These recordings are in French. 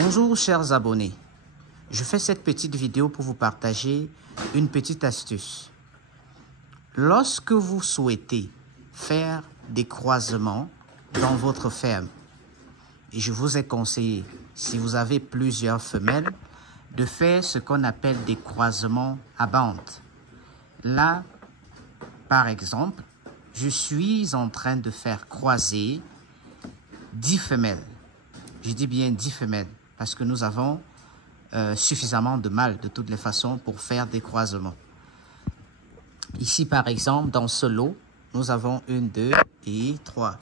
Bonjour chers abonnés, je fais cette petite vidéo pour vous partager une petite astuce. Lorsque vous souhaitez faire des croisements dans votre ferme, et je vous ai conseillé, si vous avez plusieurs femelles, de faire ce qu'on appelle des croisements à bande. Là, par exemple, je suis en train de faire croiser 10 femelles. Je dis bien 10 femelles parce que nous avons suffisamment de mâles de toutes les façons pour faire des croisements. Ici, par exemple, dans ce lot, nous avons 1, 2 et 3.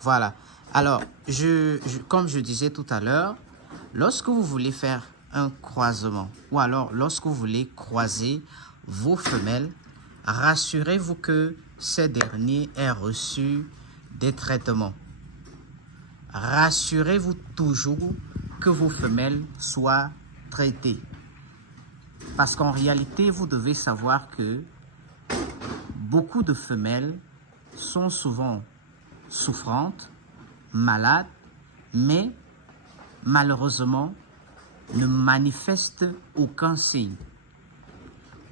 Voilà. Alors, comme je disais tout à l'heure, lorsque vous voulez faire un croisement ou alors lorsque vous voulez croiser vos femelles, rassurez-vous que ces derniers aient reçu des traitements. Rassurez-vous toujours que vos femelles soient traitées. Parce qu'en réalité, vous devez savoir que beaucoup de femelles sont souvent souffrantes, malades, mais malheureusement ne manifestent aucun signe.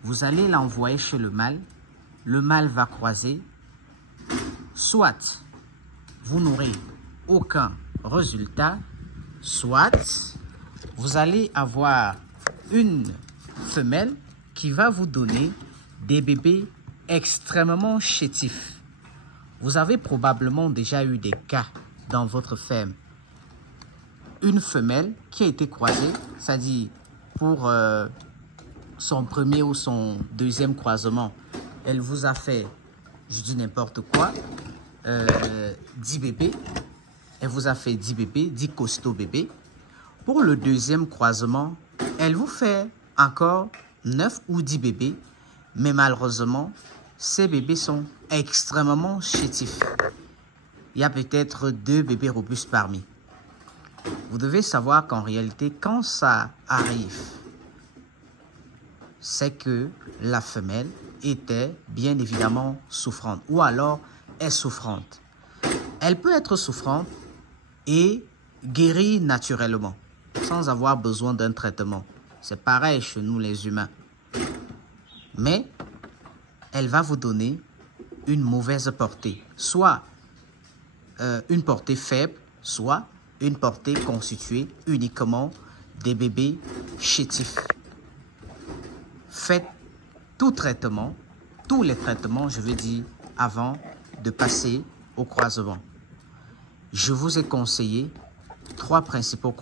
Vous allez l'envoyer chez le mâle va croiser, soit vous n'aurez aucun résultat, soit vous allez avoir une femelle qui va vous donner des bébés extrêmement chétifs. Vous avez probablement déjà eu des cas dans votre ferme. Une femelle qui a été croisée, c'est-à-dire pour son premier ou son deuxième croisement, elle vous a fait, je dis n'importe quoi, 10 bébés. Elle vous a fait 10 bébés, 10 costauds bébés. Pour le deuxième croisement, elle vous fait encore 9 ou 10 bébés. Mais malheureusement, ces bébés sont extrêmement chétifs. Il y a peut-être 2 bébés robustes parmi. Vous devez savoir qu'en réalité, quand ça arrive, c'est que la femelle était bien évidemment souffrante ou alors est souffrante. Elle peut être souffrante et guérir naturellement sans avoir besoin d'un traitement. C'est pareil chez nous les humains. Mais elle va vous donner une mauvaise portée. Soit une portée faible, soit une portée constituée uniquement des bébés chétifs. Faites tout traitement, tous les traitements, je veux dire, avant de passer au croisement. Je vous ai conseillé trois principaux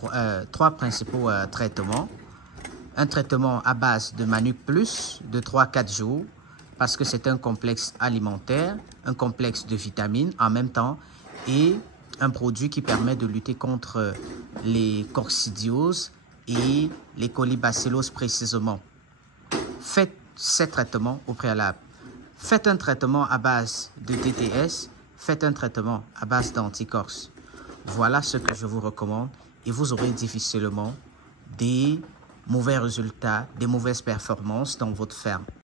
traitements. Un traitement à base de Manuc Plus de 3-4 jours parce que c'est un complexe alimentaire, un complexe de vitamines en même temps et un produit qui permet de lutter contre les coccidioses et les colibacilloses précisément. Faites ces traitements au préalable. Faites un traitement à base de DTS, faites un traitement à base d'anticorps. Voilà ce que je vous recommande et vous aurez difficilement des mauvais résultats, des mauvaises performances dans votre ferme.